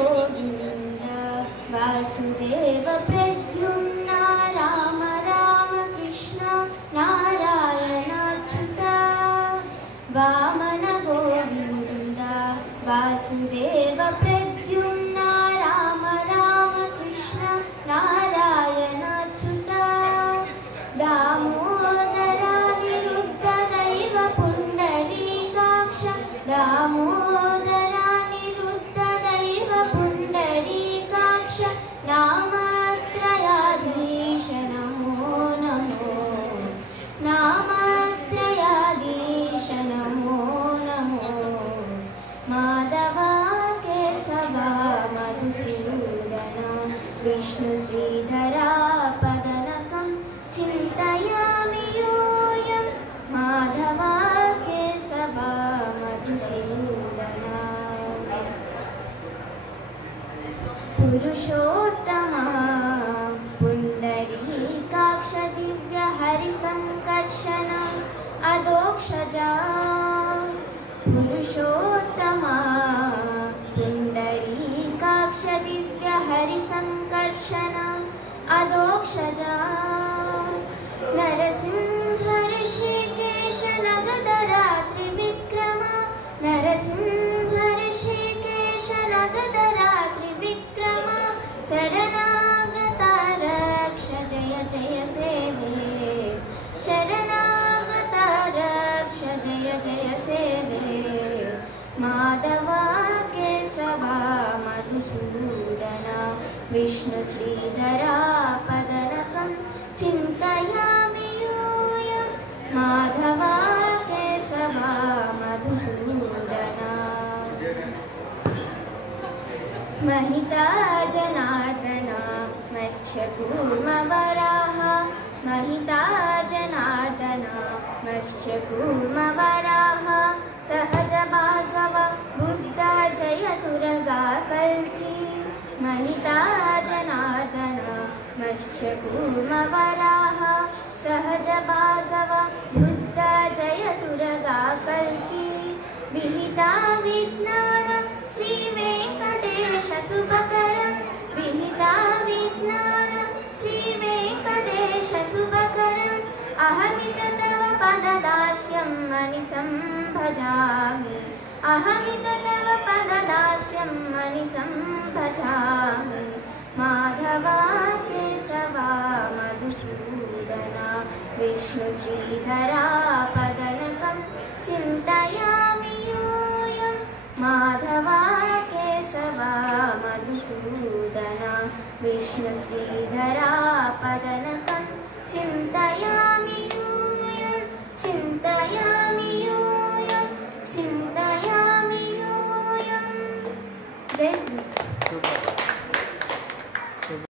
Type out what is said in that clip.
गोविन्द वासुदेव प्रद्युम्न राम राम कृष्ण नारायणाच्युत वामन गोविन्द वासुदेव प्रद्युम्न राम राम कृष्ण नारायणाच्युत दामोदरानिरुद्धदैव पुण्डरीकाक्ष दामोदरानिरुद्धदैव पुण्डरीकाक्ष नामत्रयाधीश नमो नमो नामत्रयाधीश नमो नमो माधव केशवा मधुसूदन विष्णु श्रीधरा पदनकं चिन्तयामि योऽयं माधव केशवा मधुसूदन पुरुषोत्तमा पुण्डरीकाक्ष दिव्य हरिसङ्कर्षण अदोक्षजा पुरुषोत्तमा पुण्डरीकाक्ष दिव्य हरिसङ्कर्षण अदोक्षजा नरसिंह ऋषिकेश नगधरा त्रिविक्रम नरसिंह ऋषिकेश नगधरा त्रिविक्रम शरणागता रक्ष जय जय सेवे शरणागता रक्ष जय जय सेवे माधव केशवा मधुसूदन विष्णु श्रीधरा पदनकं चिन्तयामि योऽयं माधव केशवा मधुसूदन महिता जनार्दन मत्स्यकूर्मवराह महिता जनार्दन मत्स्यकूर्मवराह सहज भार्गव बुद्ध जय दुर्गा कल्की महिता जनार्दन मत्स्यकूर्मवराह सहज भार्गव बुद्ध जय दुर्गा कल्की विहिता विज्ञान श्री वेंकटेश शुभकरं विहिता विज्ञान श्री वेंकटेश शुभकरं अहमित तव पददास्यं मनिसं भजामि अहमित तव पददास्यं मनिसं भजामि माधव केशवा मधुसूदन विष्णु श्रीधरा पदनकं चिन्तयामि योऽयं माधव केशवा मधुसूदन विष्णु श्रीधरा